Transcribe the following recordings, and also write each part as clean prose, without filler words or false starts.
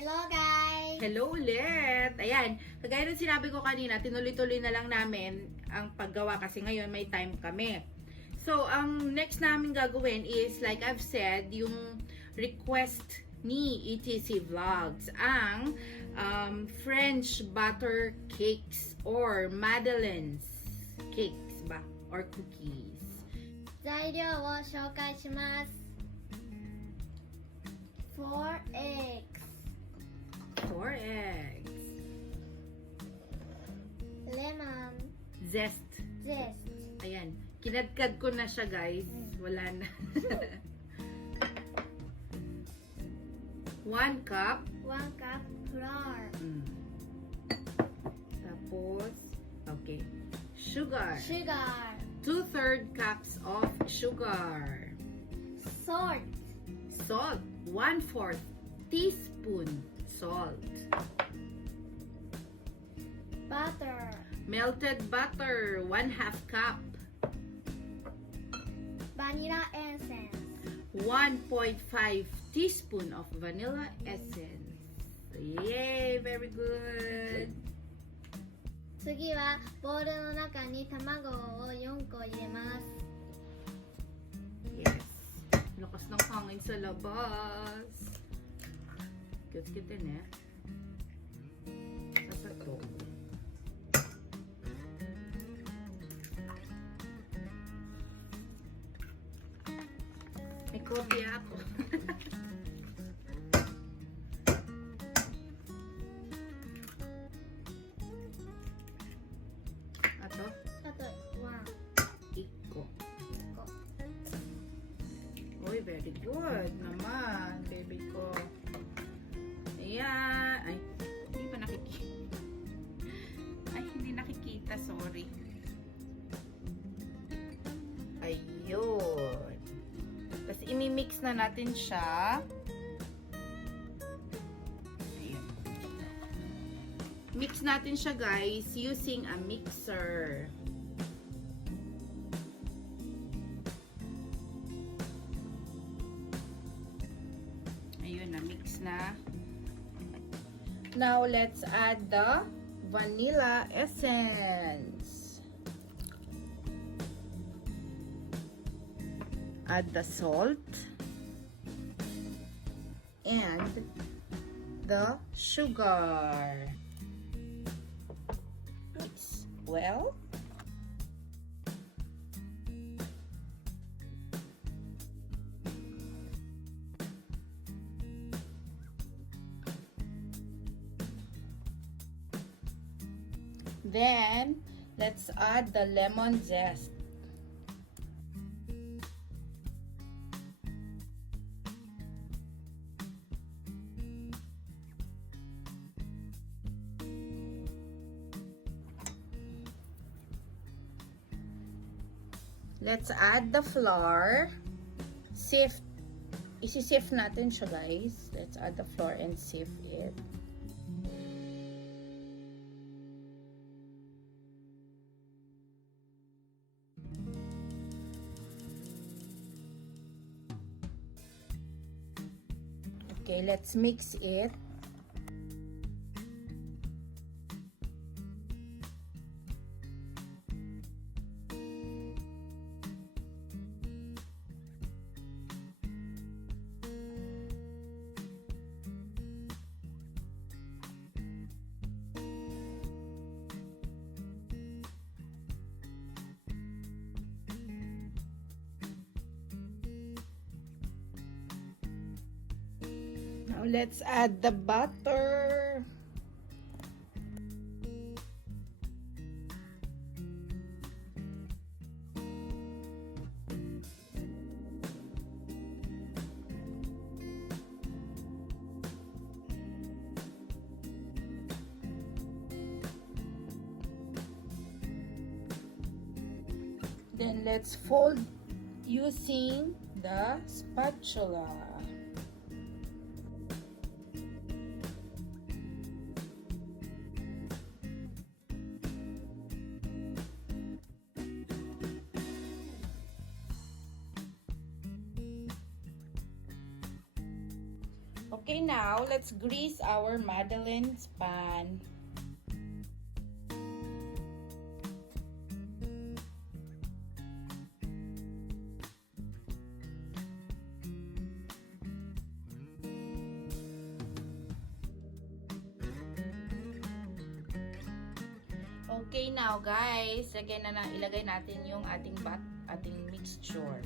Hello guys! Hello ulit! Ayan, kagaya ng sinabi ko kanina, tinuloy-tuloy na lang namin ang paggawa kasi ngayon may time kami. So, ang next namin gagawin is, like I've said, yung request ni ETC Vlogs, ang French butter cakes or Madeleines cakes ba? Or cookies. 材料を紹介します。4 eggs, 4 eggs. lemon, Zest. zest, Ayan. Kinadkad ko na siya, guys. Wala na. 1 cup. 1 cup flour, Tapos, okay. Sugar. sugar, 2/3 cups of sugar. salt, Salt. 1/4 teaspoon salt. butter, Melted butter. 1/2 cup. vanilla essence, 1.5 teaspoon of vanilla essence. Yay! Very good! 次はボウルの中に卵を4個入れます。 Yes. Lakas ng hangin sa labas. Cute din eh. Sasato. May kopya ako. Ato? あと1 Iko. 個。 Uy, very good naman, baby ko. Ayan. Ay, hindi pa nakikita. Ay, hindi nakikita, sorry. Ayun. Tapos, imimix na natin siya. Ayan. Mix natin siya, guys, using a mixer. Ayun na, mix na. Now, let's add the vanilla essence. Add the salt. And the sugar. Mix well. Then, let's add the lemon zest. Let's add the flour. Sift. Isi-sift natin siya, guys. Let's add the flour and sift it. Okay, let's mix it. Now let's add the butter. Then let's fold using the spatula. Okay, now let's grease our Madeline's pan. Okay, now guys, ilagay natin yung ating mixture.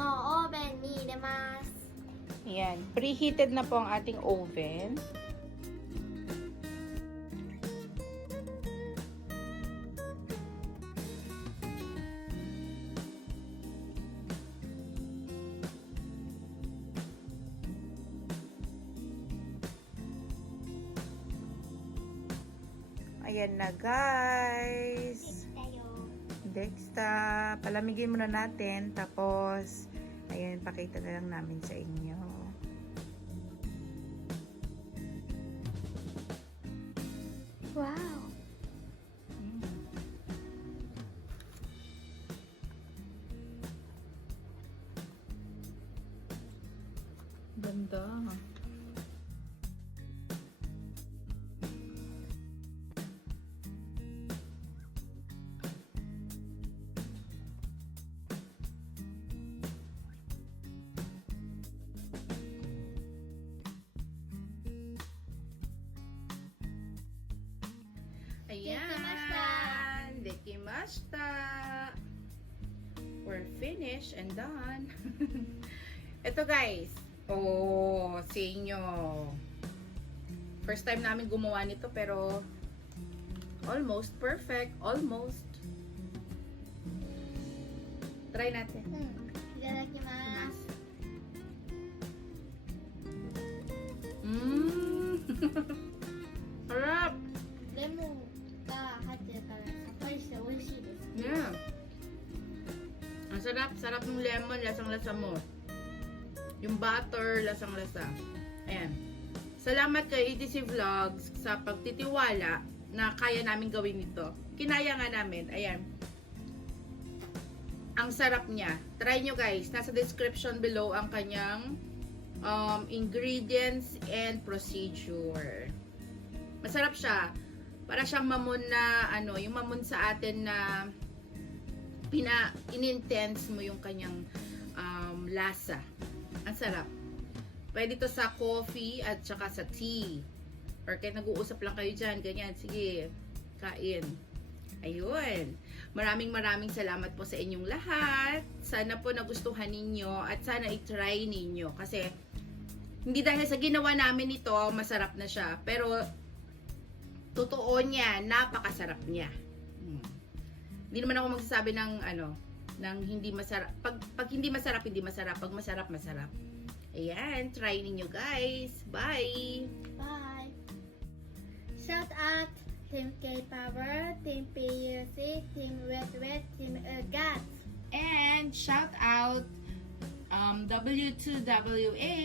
Oven ni iremasu. Ayan, preheated na po ang ating oven. Ayan na guys. Dexta. Palamigin muna natin. Tapos, ayan, pakita na lang namin sa inyo. Wow. Ganda. Ayan. Dekimashita. We're finished and done. Ito guys. Oh, sa inyo. First time namin gumawa nito pero almost perfect. Almost. Try natin. Itadakimasu. Harap. レモンが入ってるからさっぱりして美味しいです。 Yeah. Ang sarap. Sarap ng lemon. Lasang-lasa mo. Yung butter. Lasang-lasa. Ayan. Salamat kay ETC Vlogs sa pagtitiwala na kaya namin gawin ito. Kinaya nga namin. Ayan. Ang sarap niya. Try nyo guys. Nasa description below ang kanyang ingredients and procedure. Masarap siya. Para siyang mamon na, yung mamon sa atin na in-intense mo yung kanyang lasa. Ang sarap. Pwede to sa coffee at saka sa tea. Or kahit nag-uusap lang kayo dyan, ganyan. Sige, kain. Ayun. Maraming salamat po sa inyong lahat. Sana po nagustuhan ninyo at sana i-try ninyo. Kasi, hindi dahil sa ginawa namin ito, masarap na siya. Pero, totoo niya, napakasarap niya. Hindi naman ako magsasabi ng ng hindi masarap. Pag hindi masarap, hindi masarap. Pag masarap, masarap. Ayan, try ninyo guys. Bye! Bye! Shout out Team K-Power, Team PUC, Team Wet Wet, Team Guts. And shout out W2WA,